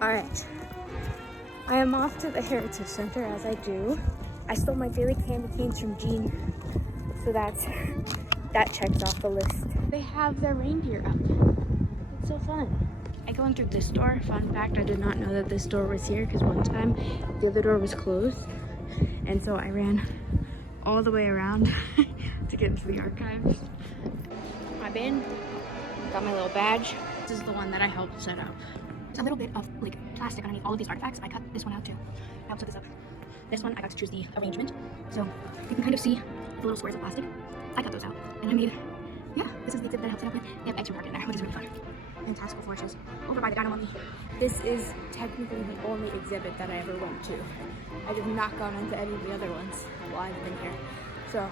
Alright, I am off to the Heritage Center as I do. I stole my daily candy canes from Jean, so that checks off the list. They have their reindeer up. It's so fun. I go in through this door. Fun fact, I did not know that this door was here because one time the other door was closed. And so I ran all the way around to get into the archives. I've been, got my little badge. This is the one that I helped set up. There's a little bit of like plastic underneath all of these artifacts. I cut this one out too. I helped set this up. This one I got to choose the arrangement. So you can kind of see the little squares of plastic. I cut those out and I made, yeah, this is the exhibit that I helped set up with. They have extra mark in there, which is really fun. And Taskable Forces over by the Dino Mummy. This is technically the only exhibit that I ever went to. I have not gone into any of the other ones while I've been here. So,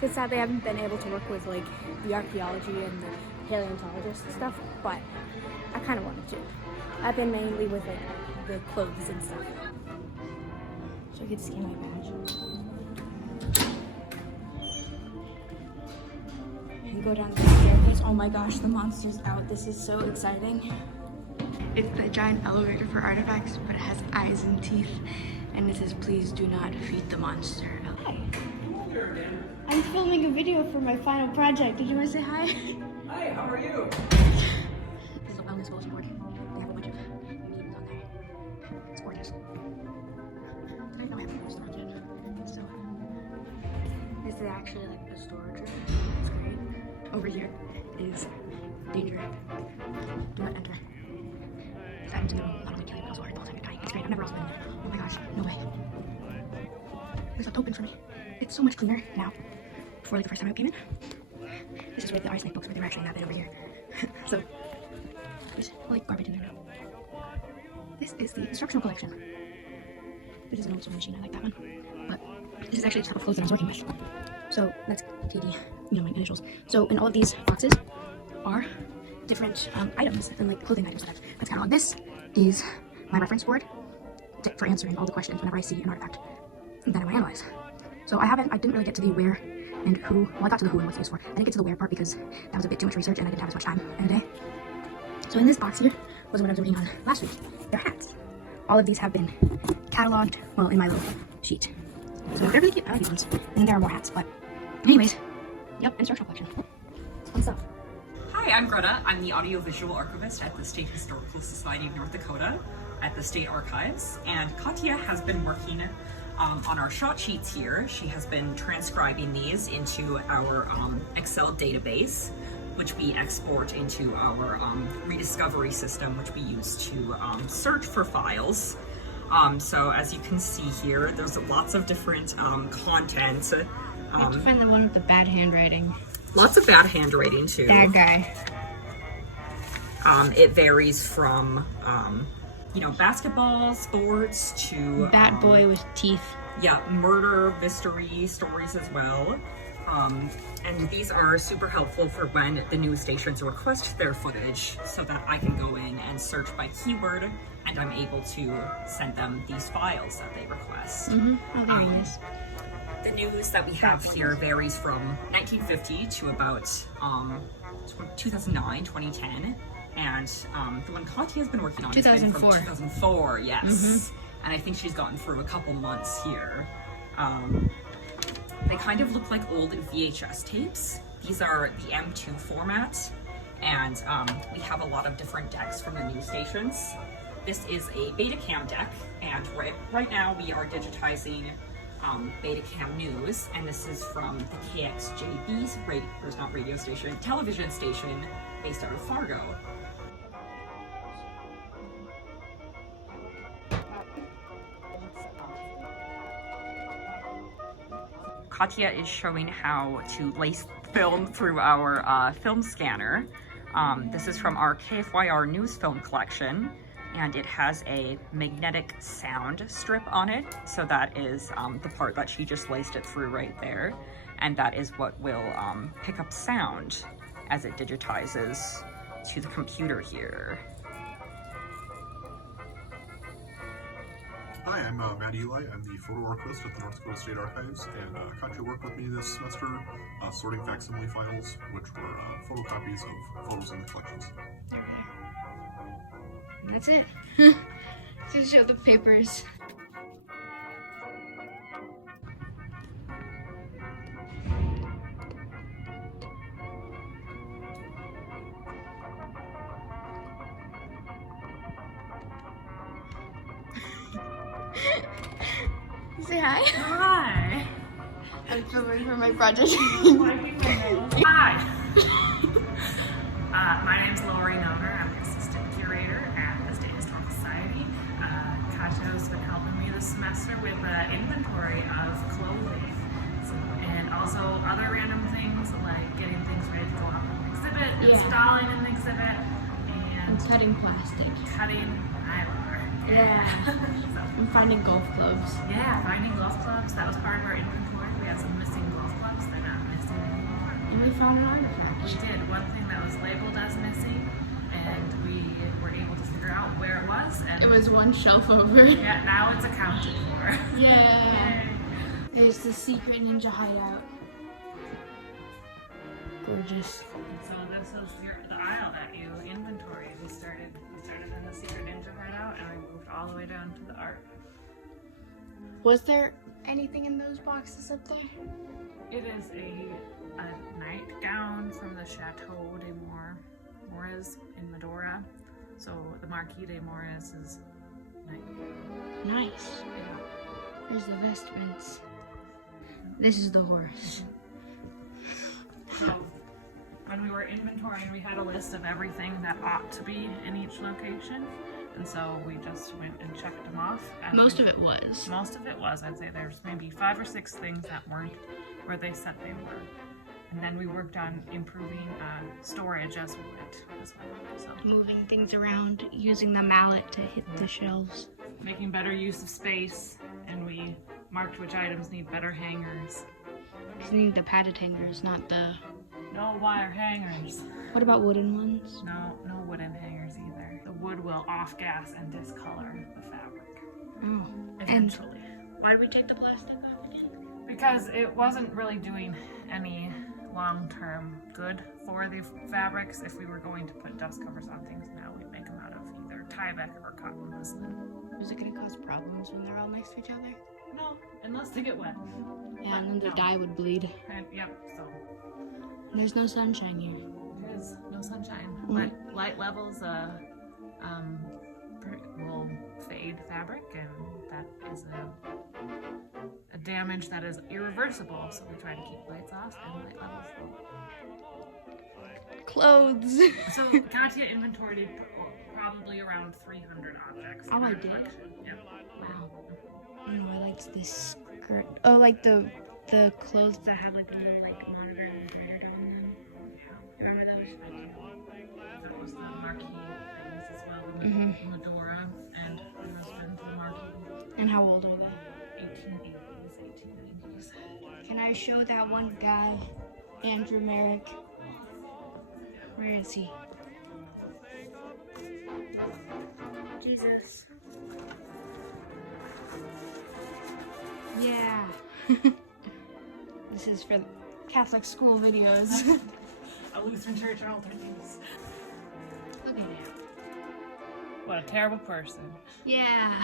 because sadly I haven't been able to work with like the archaeology and the paleontologist and stuff, but I kind of wanted to. I've been mainly with like the clothes and stuff. So I get to scan my badge. And go down the staircase. Oh my gosh, the monster's out. This is so exciting. It's the giant elevator for artifacts, but it has eyes and teeth. And it says, please do not feed the monster. Hi. I'm filming a video for my final project. Did you want to say hi? Hi, how are you? This is a wellness bulletin board. They have a bunch of memes on there. It's gorgeous. I don't know I haven't posted on yet. So, this is actually like a storage room. It's great. Over here is danger. Do not enter. If items in the room not only kill you, but also hurt the whole time you're dying. It's great. I've never also been in there. Oh my gosh, no way. This left open for me. It's so much cleaner now. Before like the first time I came in. This is where the arsenic books, but they were actually not been over here. So there's like garbage in there now. This is the instructional collection. This is an old sewing machine, I like that one. But this is actually the type of clothes that I was working with. So that's TD, you know, my initials. So in all of these boxes are different items and like clothing items that's kind of on. This is my reference board for answering all the questions whenever I see an artifact that I might analyze. So I didn't really get to the where and who. Well, I got to the who and what's used for. I didn't get to the where part because that was a bit too much research and I didn't have as much time in a day. So in this box here was what I was working on last week. They're hats. All of these have been cataloged, well, in my little sheet. So they're really cute. I like these ones. And there are more hats, but anyways, yep, instructional collection. Fun stuff. Hi, I'm Greta. I'm the audiovisual archivist at the State Historical Society of North Dakota at the State Archives. And Katya has been working on our shot sheets here. She has been transcribing these into our Excel database, which we export into our rediscovery system, which we use to search for files. So as you can see here, there's lots of different content. I have to find the one with the bad handwriting. Lots of bad handwriting too. Bad guy. It varies from, you know, basketball, sports to... Bat boy with teeth. Yeah, murder, mystery stories as well. And these are super helpful for when the news stations request their footage so that I can go in and search by keyword and I'm able to send them these files that they request. Oh, very nice. The news that we have here varies from 1950 to about 2009, 2010. And the one Katya has been working on has been from 2004, yes. And I think she's gotten through a couple months here. They kind of look like old VHS tapes. These are the M2 format, and we have a lot of different decks from the news stations. This is a Betacam deck, and right now we are digitizing Betacam News, and this is from the KXJB television station based out of Fargo. Katya is showing how to lace film through our film scanner. This is from our KFYR news film collection, and it has a magnetic sound strip on it. So that is the part that she just laced it through right there. And that is what will pick up sound as it digitizes to the computer here. Hi, I'm Matt Eli. I'm the photo archivist at the North Dakota State Archives, and Katya worked with me this semester sorting facsimile files, which were photocopies of photos in the collections. And that's it. To show the papers. Say hi. Hi. I'm filming for my project. Hi. My name's Lori Noner. I'm the assistant curator at the State Historical Society. Katya's been helping me this semester with inventory of clothing, and also other random things like getting things ready to go up in an exhibit, installing an exhibit, and Cutting plastic. cutting eyeliner. Yeah. So, I'm finding golf clubs. yeah, finding golf clubs. That was part of our inventory. We have some missing golf clubs. They're not missing anymore. And we found an artifact. We did. One thing that was labeled as missing, and we were able to figure out where it was. And It was one shelf over. yeah, now it's accounted for. Yeah. There's the secret ninja hideout. Gorgeous. So this is the aisle that you inventoried. We started in the secret ninja hideout, and we moved all the way down to the art. Was there anything in those boxes up there? It is a nightgown from the Chateau de Moraes in Medora. So the Marquis de Moraes is nightgown. Nice. Yeah. Here's the vestments. This is the horse. So when we were inventorying, we had a list of everything that ought to be in each location. And so we just went and checked them off. Most of it was. Most of it was. I'd say there's maybe 5 or 6 things that weren't where they said they were. And then we worked on improving storage as we went as well. So Moving things around, using the mallet to hit the shelves. making better use of space, and we marked which items need better hangers. Because you need the padded hangers, not the... No wire hangers. What about wooden ones? No wooden hangers either. The wood will off-gas and discolor the fabric. Oh. Eventually. Why did we take the plastic off again? Because it wasn't really doing any long-term good for the fabrics. If we were going to put dust covers on things now, we'd make them out of either Tyvek or cotton muslin. Was it going to cause problems when they're all next to each other? No, unless they get wet. Yeah, and then the No. dye would bleed. And, yep, so There's no sunshine here. there is no sunshine. Mm. But light levels will fade fabric, and that is a damage that is irreversible. So we try to keep lights off and light levels low. Clothes. So Katya inventoried probably around 300 objects. Oh, in I her did? collection. Yep. Wow. Oh, I liked this skirt. Oh, like the clothes that had like a little like monitor embroidered on them. Remember those? That was the marquee things as well. The Mhm. Medora and her husband, the marquee. And how old are they? 1880s, 1890s. Can I show that one guy, Andrew Merrick? Where is he? Jesus. Yeah. This is for Catholic school videos. A Lutheran church altar news. Look at him. What a terrible person. Yeah.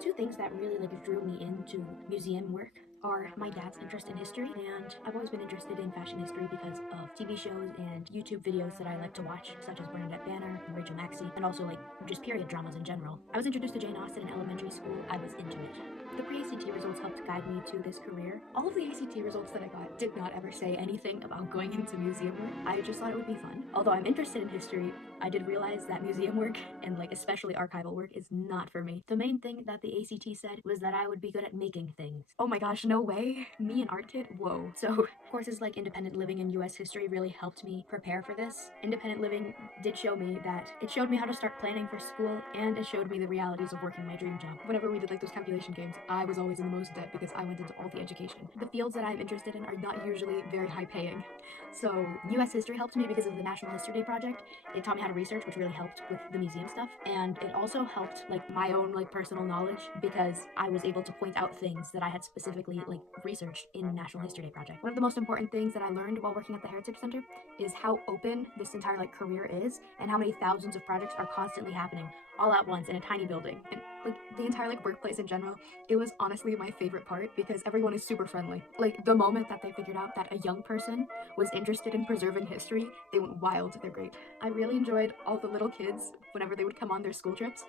Two things that really drew me into museum work are my dad's interest in history, and I've always been interested in fashion history because of TV shows and YouTube videos that I like to watch, such as Bernadette Banner and Rachel Maxey, and also just period dramas in general. I was introduced to Jane Austen in elementary school. I was into it. The pre-ACT results helped guide me to this career. All of the ACT results that I got did not ever say anything about going into museum work. I just thought it would be fun. Although I'm interested in history, I did realize that museum work, and especially archival work, is not for me. The main thing that the ACT said was that I would be good at making things. Oh my gosh, no way. Me, an art kid? Whoa. So courses like independent living and US history really helped me prepare for this. Independent living did show me that it showed me how to start planning for school, and it showed me the realities of working my dream job. Whenever we did those calculation games, I was always in the most debt because I went into all the education. The fields that I'm interested in are not usually very high paying. So US history helped me because of the National History Day project. It taught me how to research, which really helped with the museum stuff. And it also helped like my own like personal knowledge because I was able to point out things that I had specifically like researched in National History Day project. One of the most important things that I learned while working at the Heritage Center is how open this entire like career is and how many thousands of projects are constantly happening all at once in a tiny building. And like the entire like workplace in general, it was honestly my favorite part because everyone is super friendly. Like the moment that they figured out that a young person was interested in preserving history, they went wild. They're great. I really enjoyed all the little kids whenever they would come on their school trips.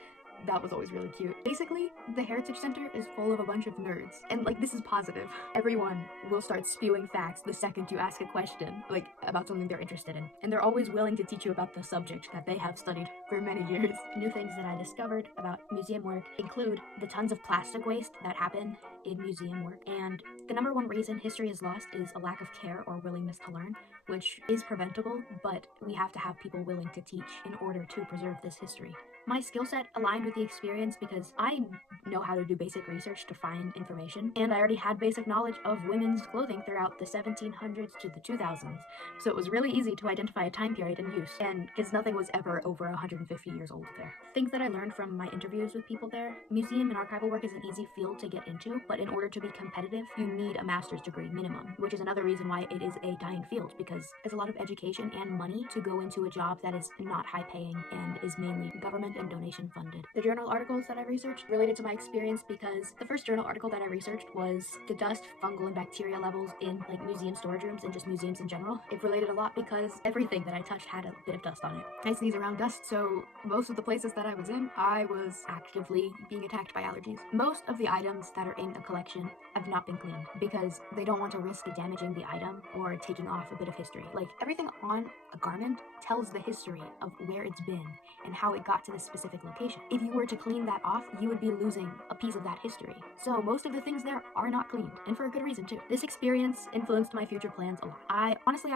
That was always really cute. Basically, the Heritage Center is full of a bunch of nerds. And like, this is positive. Everyone will start spewing facts the second you ask a question, like about something they're interested in. And they're always willing to teach you about the subject that they have studied for many years. New things that I discovered about museum work include the tons of plastic waste that happen in museum work. And the number one reason history is lost is a lack of care or willingness to learn, which is preventable, but we have to have people willing to teach in order to preserve this history. My skill set aligned with the experience because I know how to do basic research to find information, and I already had basic knowledge of women's clothing throughout the 1700s to the 2000s, so it was really easy to identify a time period and use, and because nothing was ever over 150 years old there. Things that I learned from my interviews with people there: museum and archival work is an easy field to get into, but in order to be competitive, you need a master's degree minimum, which is another reason why it is a dying field, because there's a lot of education and money to go into a job that is not high paying and is mainly government and donation funded. The journal articles that I researched related to my experience because the first journal article that I researched was the dust, fungal, and bacteria levels in like museum storage rooms and just museums in general. It related a lot because everything that I touched had a bit of dust on it. I sneeze around dust, so most of the places that I was in, I was actively being attacked by allergies. Most of the items that are in a collection have not been cleaned because they don't want to risk damaging the item or taking off a bit of history. Like everything on a garment tells the history of where it's been and how it got to this specific location. If you were to clean that off, you would be losing a piece of that history. So most of the things there are not cleaned, and for a good reason too. This experience influenced my future plans a lot. I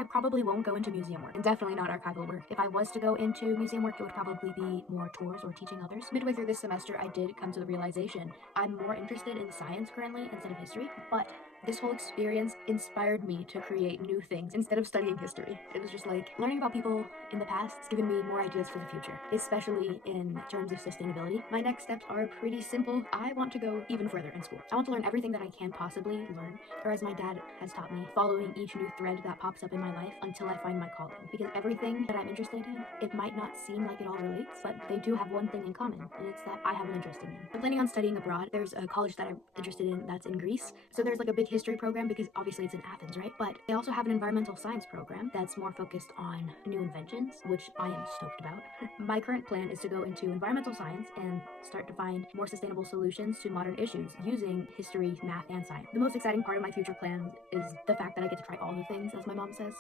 probably won't go into museum work, and definitely not archival work. If I was to go into museum work, it would probably be more tours or teaching others. Midway through this semester, I did come to the realization I'm more interested in science currently instead of history, but this whole experience inspired me to create new things instead of studying history. It was just like learning about people in the past has given me more ideas for the future, especially in terms of sustainability. My next steps are pretty simple. I want to go even further in school. I want to learn everything that I can possibly learn, or as my dad has taught me, following each new thread that pops up in my life until I find my calling. Because everything that I'm interested in, it might not seem like it all relates, but they do have one thing in common, and it's that I have an interest in them. I'm planning on studying abroad. There's a college that I'm interested in that's in Greece, so there's like a big history program because obviously it's in Athens, right? But they also have an environmental science program that's more focused on new inventions, which I am stoked about. My current plan is to go into environmental science and start to find more sustainable solutions to modern issues using history, math, and science. The most exciting part of my future plans is the fact that I get to try all the things, as my mom says.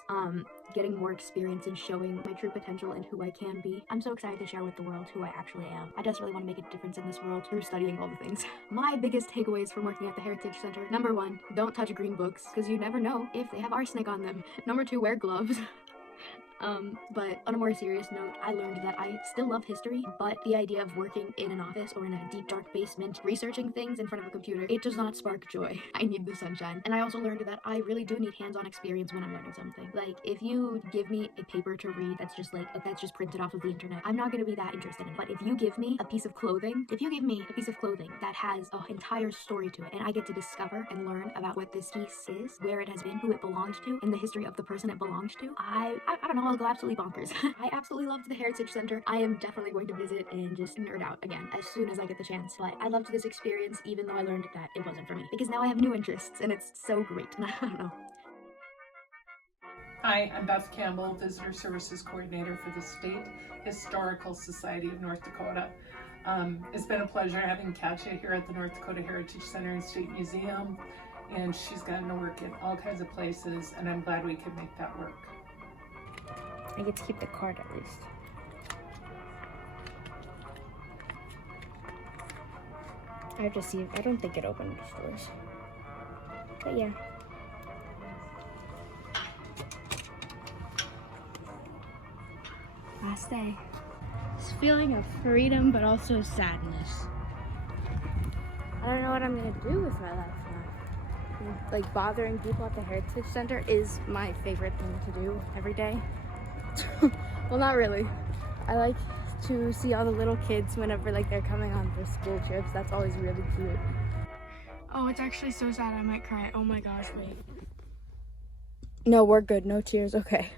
Getting more experience and showing my true potential and who I can be. I'm so excited to share with the world who I actually am. I desperately want to make a difference in this world through studying all the things. My biggest takeaways from working at the Heritage Center: number one, don't touch green books because you never know if they have arsenic on them. Number two, wear gloves. But on a more serious note, I learned that I still love history, but the idea of working in an office or in a deep dark basement researching things in front of a computer, it does not spark joy. I need the sunshine. And I also learned that I really do need hands-on experience when I'm learning something. Like, if you give me a paper to read that's just printed off of the internet, I'm not going to be that interested in it. But if you give me a piece of clothing that has an entire story to it, and I get to discover and learn about what this piece is, where it has been, who it belonged to, and the history of the person it belonged to, I don't know, I'll go absolutely bonkers. I absolutely loved the Heritage Center. I am definitely going to visit and just nerd out again as soon as I get the chance. But I loved this experience even though I learned that it wasn't for me, because now I have new interests and it's so great. And I don't know. Hi, I'm Beth Campbell, Visitor Services Coordinator for the State Historical Society of North Dakota. It's been a pleasure having Katya here at the North Dakota Heritage Center and State Museum, and she's gotten to work in all kinds of places, and I'm glad we could make that work. I get to keep the card at least. I have to see. I don't think it opened the stores. But yeah. Last day. This feeling of freedom, but also sadness. I don't know what I'm gonna do with my life now. Like bothering people at the Heritage Center is my favorite thing to do every day. Well, not really. I like to see all the little kids whenever like they're coming on their school trips. That's always really cute. Oh, it's actually so sad I might cry. Oh my gosh, wait. No, we're good. No tears. Okay.